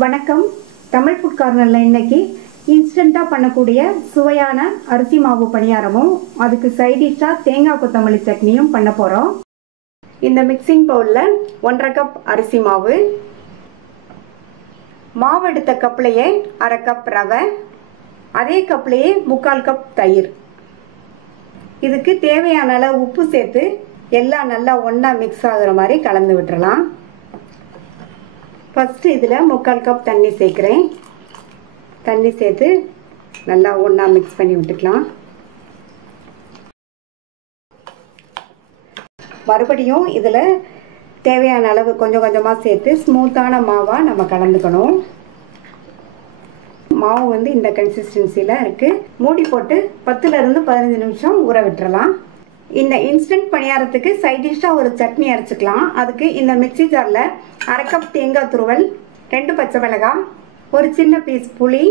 வணக்கம். தமிழ் ஃபுட் கார்னர்ல இன்னைக்கு இன்ஸ்டன்ட்டா பண்ணக்கூடிய சுவையான அரிசி மாவு பணியாரமும் அதுக்கு சைட் டிஷ்ஷா தேங்காய் கொத்தமல்லி சட்னியும் பண்ண போறோம். இந்த மிக்சிங் பவுல்ல 1.5 கப் அரிசி மாவு, மாவு எடுத்த கப்லயே 1/2 கப் ரவை, அதே கப்லயே 3/4 கப் தயிர். இதுக்கு தேவையான அளவு உப்பு சேர்த்து எல்லாம் நல்லா ஒண்ணா மிக்ஸ் ஆகுற மாதிரி கலந்து விட்டுறலாம். ஃபர்ஸ்ட் இதில் 3/4 கப் தண்ணி சேர்க்குறேன். தண்ணி சேர்த்து நல்லா ஒன்றா மிக்ஸ் பண்ணி விட்டுக்கலாம். மறுபடியும் இதில் தேவையான அளவு கொஞ்சம் கொஞ்சமாக சேர்த்து ஸ்மூத்தான மாவாக நம்ம கலந்துக்கணும். மாவு வந்து இந்த கன்சிஸ்டன்சியில் இருக்குது. மூடி போட்டு 10லிருந்து 15 நிமிஷம் ஊற விட்டுறலாம். இந்த இன்ஸ்டன்ட் பணியாரத்துக்கு சைட் டிஷ்ஷாக ஒரு சட்னி அரைச்சிக்கலாம். அதுக்கு இந்த மிக்சி ஜாரில் 1/2 கப் தேங்காய் துருவல், 2 பச்சை மிளகாய், ஒரு சின்ன பீஸ் புளி,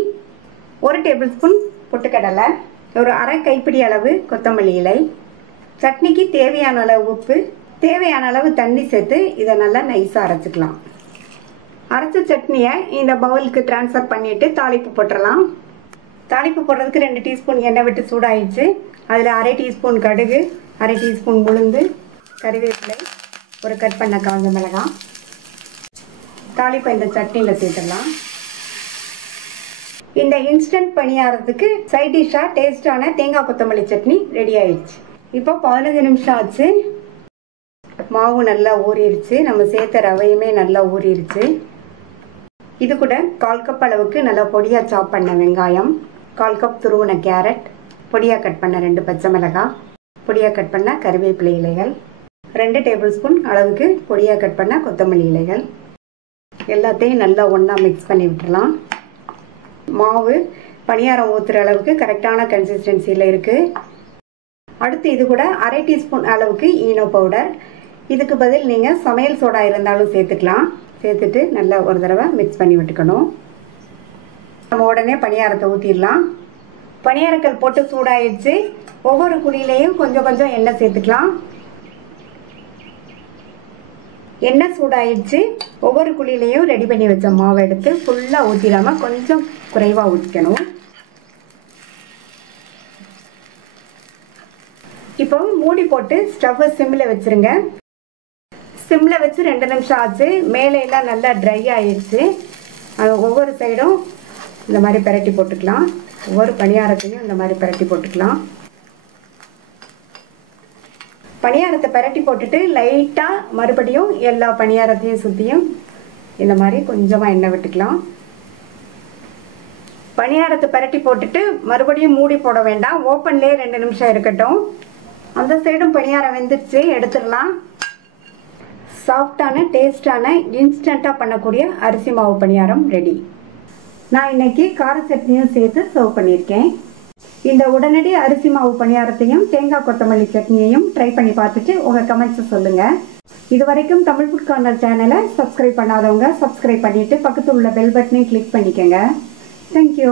1 டேபிள் ஸ்பூன் பொட்டுக்கடலை, ஒரு அரை கைப்பிடி அளவு கொத்தமல்லி இலை, சட்னிக்கு தேவையான அளவு உப்பு, தேவையான அளவு தண்ணி சேர்த்து இதை நல்லா நைஸாக அரைச்சிக்கலாம். அரைச்ச சட்னியை இந்த பவுலுக்கு ட்ரான்ஸ்ஃபர் பண்ணிவிட்டு தாளிப்பு போட்டுடலாம். தாளிப்பு போடுறதுக்கு 2 டீஸ்பூன் எண்ணெய் விட்டு சூடாயிடுச்சு. அதில் 1/2 டீஸ்பூன் கடுகு, 1/2 டீஸ்பூன் உளுந்து, கறிவேப்பிலை, ஒரு கட் பண்ண காஞ்ச மிளகாய். தாளிப்பை இந்த சட்னியில் சேர்த்துடலாம். இந்த இன்ஸ்டன்ட் பணியாரத்துக்கு சைட் டிஷ்ஷாக டேஸ்டான தேங்காய் கொத்தமல்லி சட்னி ரெடி ஆயிடுச்சு. இப்போ 15 நிமிஷம் ஆச்சு. மாவு நல்லா ஊறிடுச்சு. நம்ம சேர்த்த ரவையுமே நல்லா ஊறிடுச்சு. இது கூட 1/4 கப் அளவுக்கு நல்லா பொடியாக சாப் பண்ண வெங்காயம், 1/4 கப் துருவின கேரட், பொடியாக கட் பண்ண 2 பச்சை மிளகாய், பொடியாக கட் பண்ண கறிவேப்பிலை இலைகள், 2 டேபிள் ஸ்பூன் அளவுக்கு பொடியாக கட் பண்ண கொத்தமல்லி இலைகள். எல்லாத்தையும் நல்லா ஒன்றா மிக்ஸ் பண்ணி விட்டுடலாம். மாவு பணியாரம் ஊற்றுற அளவுக்கு கரெக்டான கன்சிஸ்டன்சியில் இருக்குது. அடுத்து இது கூட 1/2 டீஸ்பூன் அளவுக்கு ஈனோ பவுடர். இதுக்கு பதில் நீங்கள் சமையல் சோடா இருந்தாலும் சேர்த்துக்கலாம். சேர்த்துட்டு நல்லா ஒரு தடவை மிக்ஸ் பண்ணி விட்டுக்கணும். நம்ம உடனே பணியாரத்தை ஊற்றிடலாம். பணியாரக்கல் போட்டு சூடாயிடுச்சு. ஒவ்வொரு குழியிலையும் கொஞ்சம் கொஞ்சம் எண்ணெய் சேர்த்துக்கலாம். எண்ணெய் சூடாயிடுச்சு. ஒவ்வொரு குழியிலையும் ரெடி பண்ணி வச்ச மாவை எடுத்து ஃபுல்லாக ஊற்றிடாமல் கொஞ்சம் குறைவாக ஊற்றிக்கணும். இப்போ மூடி போட்டு ஸ்டவ்வை சிம்மில் வச்சுருங்க. சிம்மில் வச்சு 2 நிமிஷம் ஆச்சு. மேலே எல்லாம் நல்லா ட்ரை ஆயிடுச்சு. ஒவ்வொரு சைடும் இந்த மாதிரி பிரட்டி போட்டுக்கலாம். ஒவ்வொரு பணியாரத்தையும் இந்த மாதிரி பிரட்டி போட்டுக்கலாம். பணியாரத்தை பிரட்டி போட்டுட்டு லைட்டாக மறுபடியும் எல்லா பணியாரத்தையும் சுற்றியும் இந்த மாதிரி கொஞ்சமாக எண்ணெய் விட்டுக்கலாம். பணியாரத்தை பிரட்டி போட்டுட்டு மறுபடியும் மூடி போட வேண்டாம். ஓப்பன்லேயே 2 நிமிஷம் இருக்கட்டும். அந்த சைடும் பணியாரம் வெந்துருச்சு. எடுத்துடலாம். சாஃப்டான டேஸ்டான இன்ஸ்டண்ட்டாக பண்ணக்கூடிய அரிசி மாவு பணியாரம் ரெடி. நான் இன்னைக்கு கார சட்னியும் சேர்த்து சர்வ் பண்ணியிருக்கேன். இந்த உடனடி அரிசி மாவு பணியாரத்தையும் தேங்காய் கொத்தமல்லி சட்னியையும் ட்ரை பண்ணி பார்த்துட்டு உங்கள் கமெண்ட்ஸை சொல்லுங்கள். இது வரைக்கும் தமிழ் ஃபுட் கார்னர் சேனலை சப்ஸ்கிரைப் பண்ணாதவங்க சப்ஸ்கிரைப் பண்ணிவிட்டு பக்கத்தில் உள்ள பெல் பட்டனையும் கிளிக் பண்ணிக்கோங்க. தேங்க்யூ.